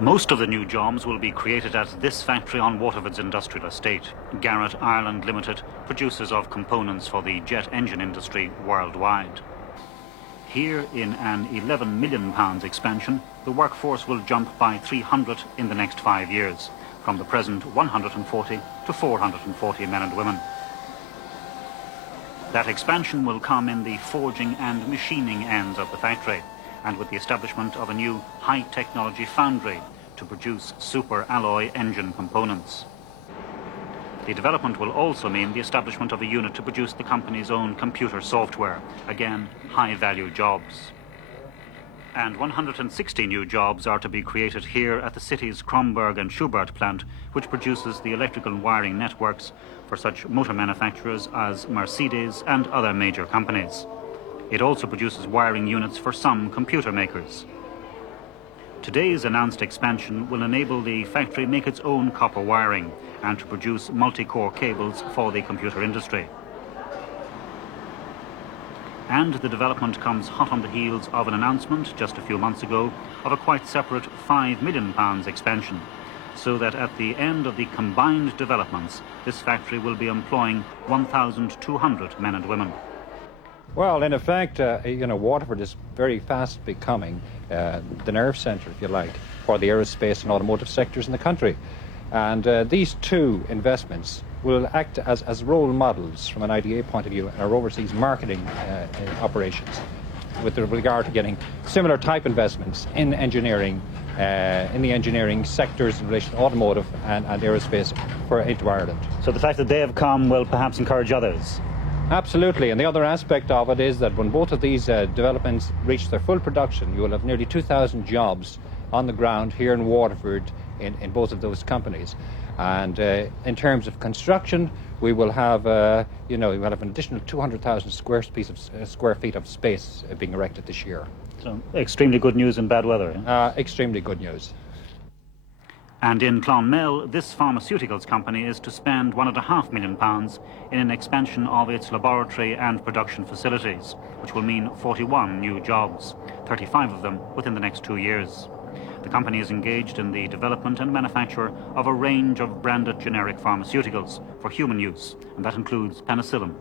Most of the new jobs will be created at this factory on Waterford's industrial estate. Garrett Ireland Limited, producers of components for the jet engine industry worldwide. Here, in an £11 million expansion, the workforce will jump by 300 in the next 5 years, from the present 140 to 440 men and women. That expansion will come in the forging and machining ends of the factory, and with the establishment of a new high-technology foundry to produce super alloy engine components. The development will also mean the establishment of a unit to produce the company's own computer software, again, high-value jobs. And 160 new jobs are to be created here at the city's Cromberg and Schubert plant, which produces the electrical wiring networks for such motor manufacturers as Mercedes and other major companies. It also produces wiring units for some computer makers. Today's announced expansion will enable the factory make its own copper wiring and to produce multi-core cables for the computer industry. And the development comes hot on the heels of an announcement just a few months ago of a quite separate £5 million expansion, so that at the end of the combined developments, this factory will be employing 1,200 men and women. Well, in effect, Waterford is very fast becoming the nerve centre, if you like, for the aerospace and automotive sectors in the country. And these two investments will act as role models from an IDA point of view in our overseas marketing operations with regard to getting similar type investments in engineering, in the engineering sectors in relation to automotive and aerospace into Ireland. So the fact that they have come will perhaps encourage others? Absolutely, and the other aspect of it is that when both of these developments reach their full production, you will have nearly 2,000 jobs on the ground here in Waterford in both of those companies. And in terms of construction, we will have, we will have an additional 200,000 square feet of space being erected this year. So extremely good news in bad weather. Extremely good news. And in Clonmel, this pharmaceuticals company is to spend £1.5 million in an expansion of its laboratory and production facilities, which will mean 41 new jobs, 35 of them within the next 2 years. The company is engaged in the development and manufacture of a range of branded generic pharmaceuticals for human use, and that includes penicillin.